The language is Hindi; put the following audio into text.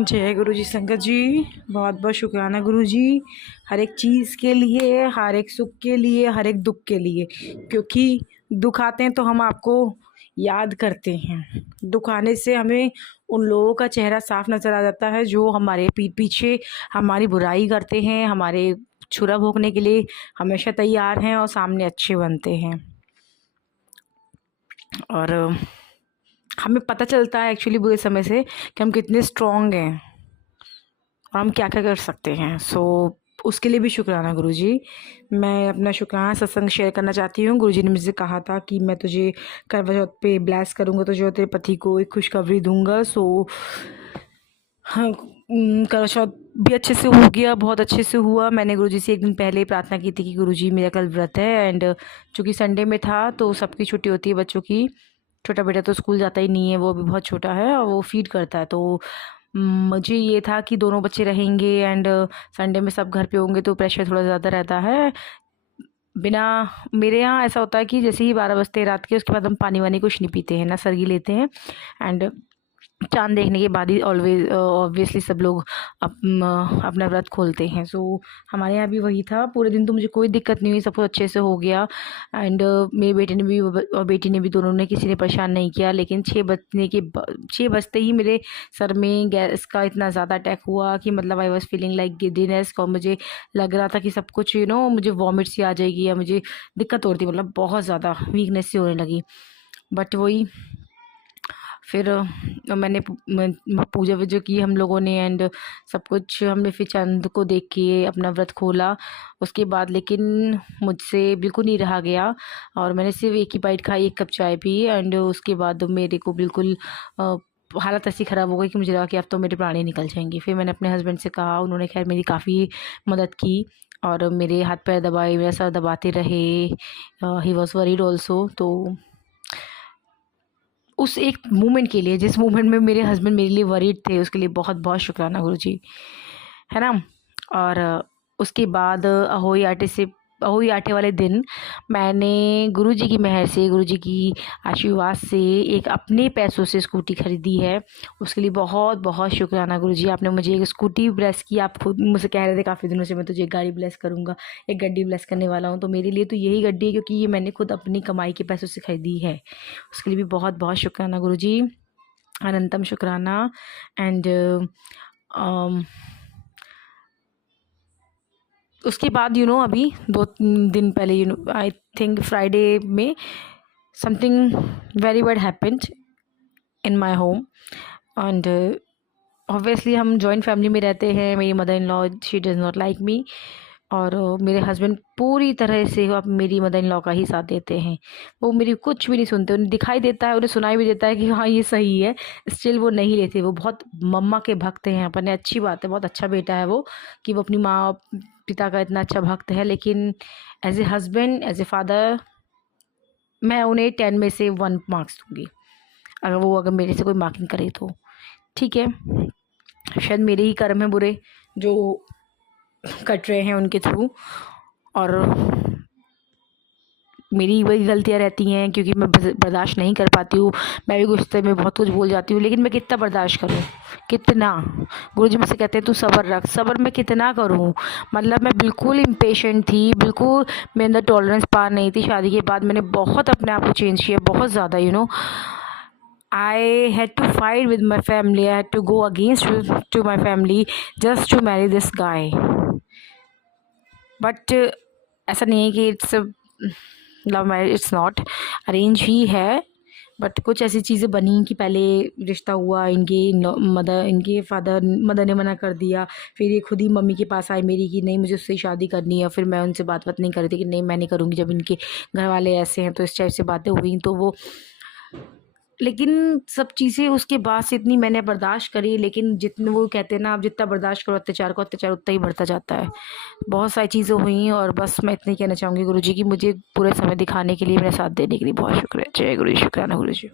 जय गुरु जी संगत जी। बहुत बहुत शुक्राना गुरु जी, हर एक चीज़ के लिए, हर एक सुख के लिए, हर एक दुख के लिए। क्योंकि दुख आते हैं तो हम आपको याद करते हैं। दुख आने से हमें उन लोगों का चेहरा साफ नज़र आ जाता है जो हमारे पीठ पीछे हमारी बुराई करते हैं, हमारे छुरा भोंकने के लिए हमेशा तैयार हैं और सामने अच्छे बनते हैं। और हमें पता चलता है एक्चुअली बुरे समय से कि हम कितने स्ट्रॉन्ग हैं और हम क्या क्या कर सकते हैं। उसके लिए भी शुक्राना गुरुजी। मैं अपना शुक्राना सत्संग शेयर करना चाहती हूँ। गुरुजी ने मुझसे कहा था कि मैं तुझे करवा चौथ पे ब्लेस करूँगा, तुझे और तेरे पति को एक खुशखबरी दूंगा। हाँ, करवा चौथ भी अच्छे से हो गया, बहुत अच्छे से हुआ। मैंने गुरुजी से एक दिन पहले ही प्रार्थना की थी कि गुरुजी मेरा कल व्रत है, एंड चूँकि संडे में था तो सबकी छुट्टी होती है बच्चों की। छोटा बेटा तो स्कूल जाता ही नहीं है, वो अभी बहुत छोटा है और वो फीड करता है। तो मुझे ये था कि दोनों बच्चे रहेंगे एंड संडे में सब घर पे होंगे तो प्रेशर थोड़ा ज़्यादा रहता है। बिना मेरे यहाँ ऐसा होता है कि जैसे ही 12 बजते रात के, उसके बाद हम पानी वानी कुछ नहीं पीते हैं, ना सरगी लेते हैं। एंड चाँद देखने के बाद ही ऑलवेज ऑब्वियसली सब लोग अपना व्रत खोलते हैं। हमारे यहाँ भी वही था। पूरे दिन तो मुझे कोई दिक्कत नहीं हुई, सब कुछ अच्छे से हो गया। एंड मेरे बेटे ने भी और बेटी ने भी, दोनों ने, किसी ने परेशान नहीं किया। लेकिन 6 बजते ही मेरे सर में गैस का इतना ज़्यादा अटैक हुआ कि मतलब I was feeling like giddiness, और मुझे लग रहा था कि सब कुछ मुझे वॉमिट सी आ जाएगी या मुझे दिक्कत हो रही थी, मतलब बहुत ज़्यादा वीकनेस सी होने लगी। बट वही फिर मैंने पूजा वूजा की हम लोगों ने, एंड सब कुछ हमने फिर चंद को देख के अपना व्रत खोला। उसके बाद लेकिन मुझसे बिल्कुल नहीं रहा गया और मैंने सिर्फ एक ही बाइट खाई, 1 कप चाय पी। एंड उसके बाद मेरे को बिल्कुल हालत ऐसी ख़राब हो गई कि मुझे लगा कि अब तो मेरे प्राण ही निकल जाएंगे। फिर मैंने अपने हस्बैंड से कहा, उन्होंने खैर मेरी काफ़ी मदद की और मेरे हाथ पैर दबाए, मेरा सर दबाते रहे। He was worried also. तो उस एक मोमेंट के लिए, जिस मोमेंट में मेरे हस्बैंड मेरे लिए वरीड थे, उसके लिए बहुत बहुत शुक्राना गुरुजी, है ना। और उसके बाद अहोई आटे वाले दिन मैंने गुरुजी की मेहर से, गुरुजी की आशीर्वाद से एक अपने पैसों से स्कूटी ख़रीदी है। उसके लिए बहुत बहुत शुक्राना गुरुजी, आपने मुझे एक स्कूटी ब्लेस की। आप खुद मुझसे कह रहे थे काफ़ी दिनों से मैं तुझे एक गाड़ी ब्लेस करूँगा, एक गड्डी ब्लेस करने वाला हूँ। तो मेरे लिए तो यही गड्डी है, क्योंकि ये मैंने खुद अपनी कमाई के पैसों से ख़रीदी है। उसके लिए भी बहुत बहुत शुक्राना गुरुजी, अनंतम शुक्राना। एंड उसके बाद अभी 2-3 दिन पहले आई थिंक फ्राइडे में something very bad happened in my home. And obviously हम जॉइंट फैमिली में रहते हैं। मेरी mother in law, she does not like me, और मेरे हस्बैंड पूरी तरह से अब मेरी मदर इन लॉ का ही साथ देते हैं। वो मेरी कुछ भी नहीं सुनते, उन्हें दिखाई देता है, उन्हें सुनाई भी देता है कि हाँ ये सही है, स्टिल वो नहीं लेते। वो बहुत मम्मा के भक्त हैं अपने। अच्छी बात है, बहुत अच्छा बेटा है वो कि वो अपनी माँ पिता का इतना अच्छा भक्त है। लेकिन as a husband, as a father, मैं उन्हें 10 में से 1 मार्क्स दूँगी। अगर मेरे से कोई मार्किंग करे तो ठीक है। शायद मेरे ही कर्म हैं बुरे जो कट रहे हैं उनके थ्रू, और मेरी वही गलतियाँ रहती हैं क्योंकि मैं बर्दाश्त नहीं कर पाती हूँ। मैं भी गुस्से में बहुत कुछ बोल जाती हूँ, लेकिन मैं कितना बर्दाश्त करूँ, कितना। गुरुजी मुझसे कहते हैं तू सब्र रख। सब्र मैं कितना करूँ, मतलब मैं बिल्कुल इम्पेशेंट थी, बिल्कुल मेरे अंदर टॉलरेंस पार नहीं थी। शादी के बाद मैंने बहुत अपने आप को चेंज किया, बहुत ज़्यादा। I had to fight with my family. I had to go against to my family just to marry this guy. But ऐसा नहीं है कि it's love marriage, it's not, arrange ही है। बट कुछ ऐसी चीज़ें बनी कि पहले रिश्ता हुआ, इनके मदर ने मना कर दिया। फिर ये खुद ही मम्मी के पास आई मेरी कि नहीं मुझे उससे शादी करनी है। फिर मैं उनसे बात नहीं कर रही थी कि नहीं मैं नहीं करूँगी, जब इनके घर वाले ऐसे हैं। तो इस टाइप से बातें हुई तो वो, लेकिन सब चीज़ें उसके बाद से इतनी मैंने बर्दाश्त करी। लेकिन जितने वो कहते हैं ना, आप जितना बर्दाश्त करो अत्याचार को, अत्याचार उतना ही बढ़ता जाता है। बहुत सारी चीज़ें हुई और बस मैं इतना ही कहना चाहूँगी गुरुजी की मुझे पूरे समय दिखाने के लिए, मेरा साथ देने के लिए बहुत शुक्रिया। जय गुरु जी, शुक्राना गुरुजी।